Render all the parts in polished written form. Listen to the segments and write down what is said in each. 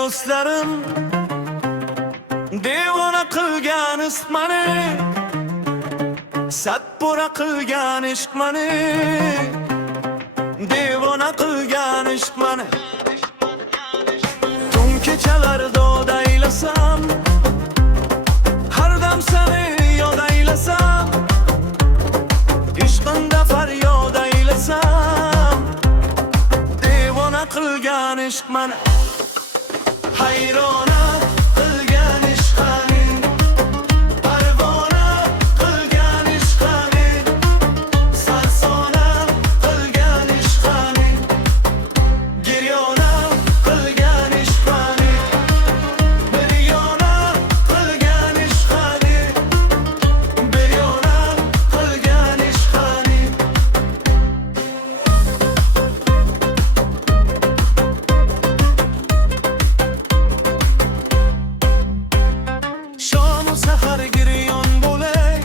do'stlarim, devona qilgan ismani, satbora qilgan ishq mani, devona qilgan ishq mani. Tun kechalarda o'daylasam, har dam seni yod aylasam, ishqinda faryod aylasam, devona qilgan ishq mani. Hayrona qilgan ishqani, parvona qilgan ishqani, sarsona qilgan ishqani, giryona qilgan ishqani, biryona qilgan ishqani, biryona qilgan ishqani. Shomu sahar giryon bo'lay,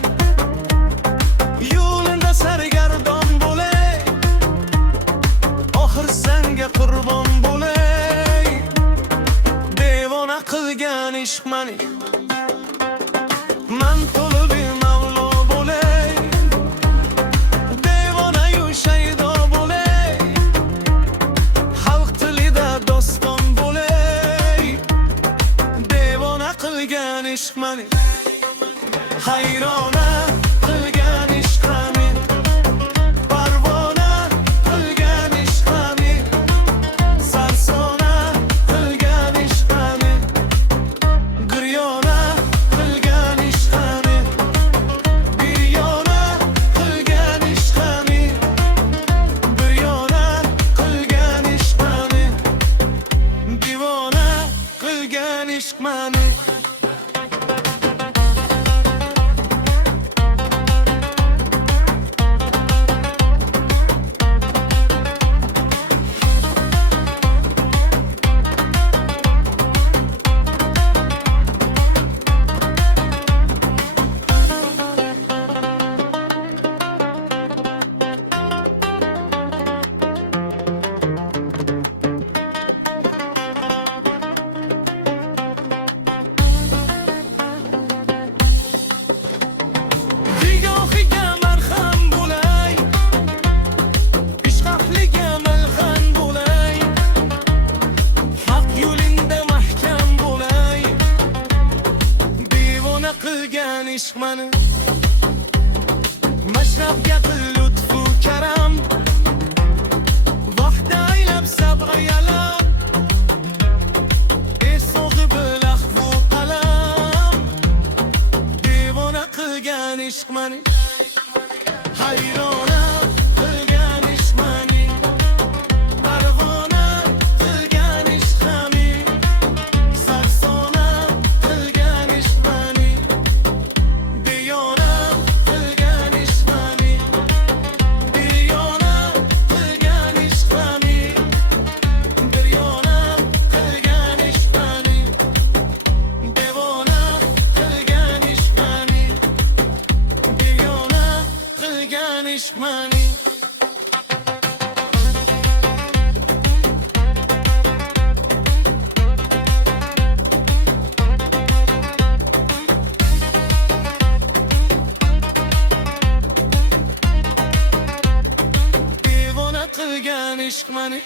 yo'linda sargardon bo'lay, oxir senga qurbon bo'lay, devona qilgan ishq mani. Man to'lib mavlo bo'lay, devonayu shaydo bo'lay, xalq tilida doston bo'lay, devona qilgan ishq mani. Hayrona qilgan ishqani, parvona qilgan ishqani, sarsona qilgan ishqani, giryona qilgan ishqani, biryona qilgan ishqani, biryona qilgan ishqani, divona qilgan ishq mani. Digohiga marham bo'lay, ishq ahliga malham bo'lay, haq yo'lingda mahkam bo'lay, devona qilgan ishq mani. Mashrabga qil lutfu karam, vaqtda aylab sabr yalam, ey sohibi lahvu qalam, devona qilgan ishq mani. Hayrona qilgan ishq mani, parvona qilgan ishqani, sarsona qilgan ishq mani, biyona qilgan ishq mani, biryona qilgan ishq mani, biryona qilgan ishq mani, devona qilgan ishq mani, biryona qilgan ishq mani. Devona qilgan ishq mani.